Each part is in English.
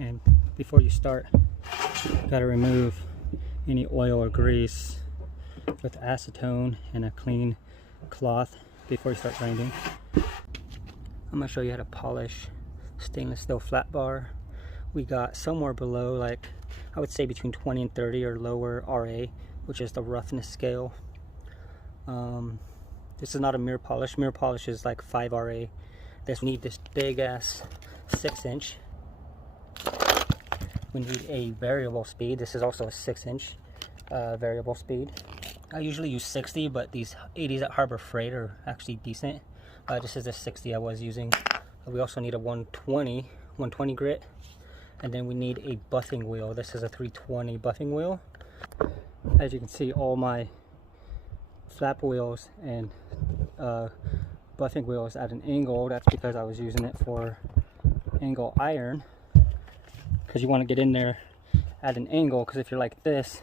And before you start, you gotta remove any oil or grease with acetone and a clean cloth before you start grinding. I'm gonna show you how to polish stainless steel flat bar. We got somewhere below, like I would say between 20 and 30 or lower RA, which is the roughness scale. This is not a mirror polish. Mirror polish is like 5 RA. We need this big ass 6-inch. We need a variable speed. This is also a 6-inch variable speed. I usually use 60, but these 80s at Harbor Freight are actually decent. This is the 60 I was using. We also need a 120 grit, and then we need a buffing wheel. This is a 320 buffing wheel. As you can see, all my flap wheels and buffing wheels at an angle. That's because I was using it for angle iron, because you want to get in there at an angle, because if you're like this,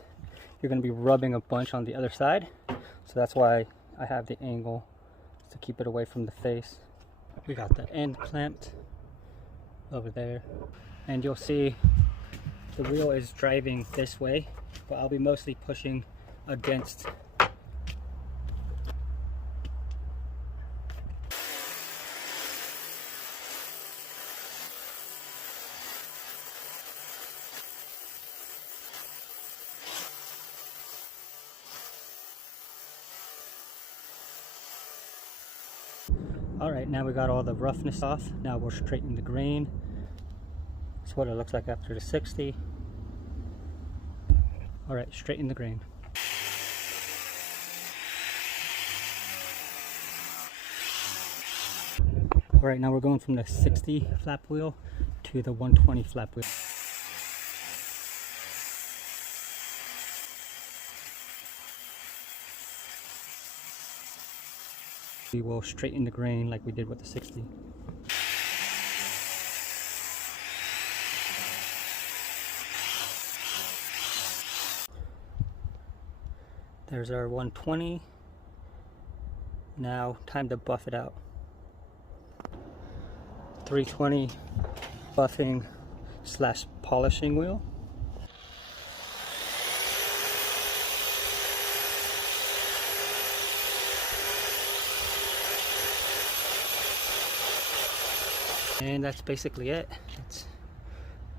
you're going to be rubbing a bunch on the other side. So that's why I have the angle, to keep it away from the face. We got the end clamped over there, and you'll see the wheel is driving this way, but I'll be mostly pushing against. Alright, now we got all the roughness off. Now we're straightening the grain. That's what it looks like after the 60. Alright, straighten the grain. Alright, now we're going from the 60 flap wheel to the 120 flap wheel. We will straighten the grain like we did with the 60. There's our 120. Now time to buff it out. 320 buffing / polishing wheel. And that's basically it. That's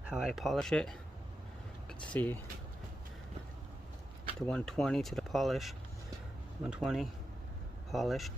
how I polish it. You can see the 120 to the polish, 120 polish.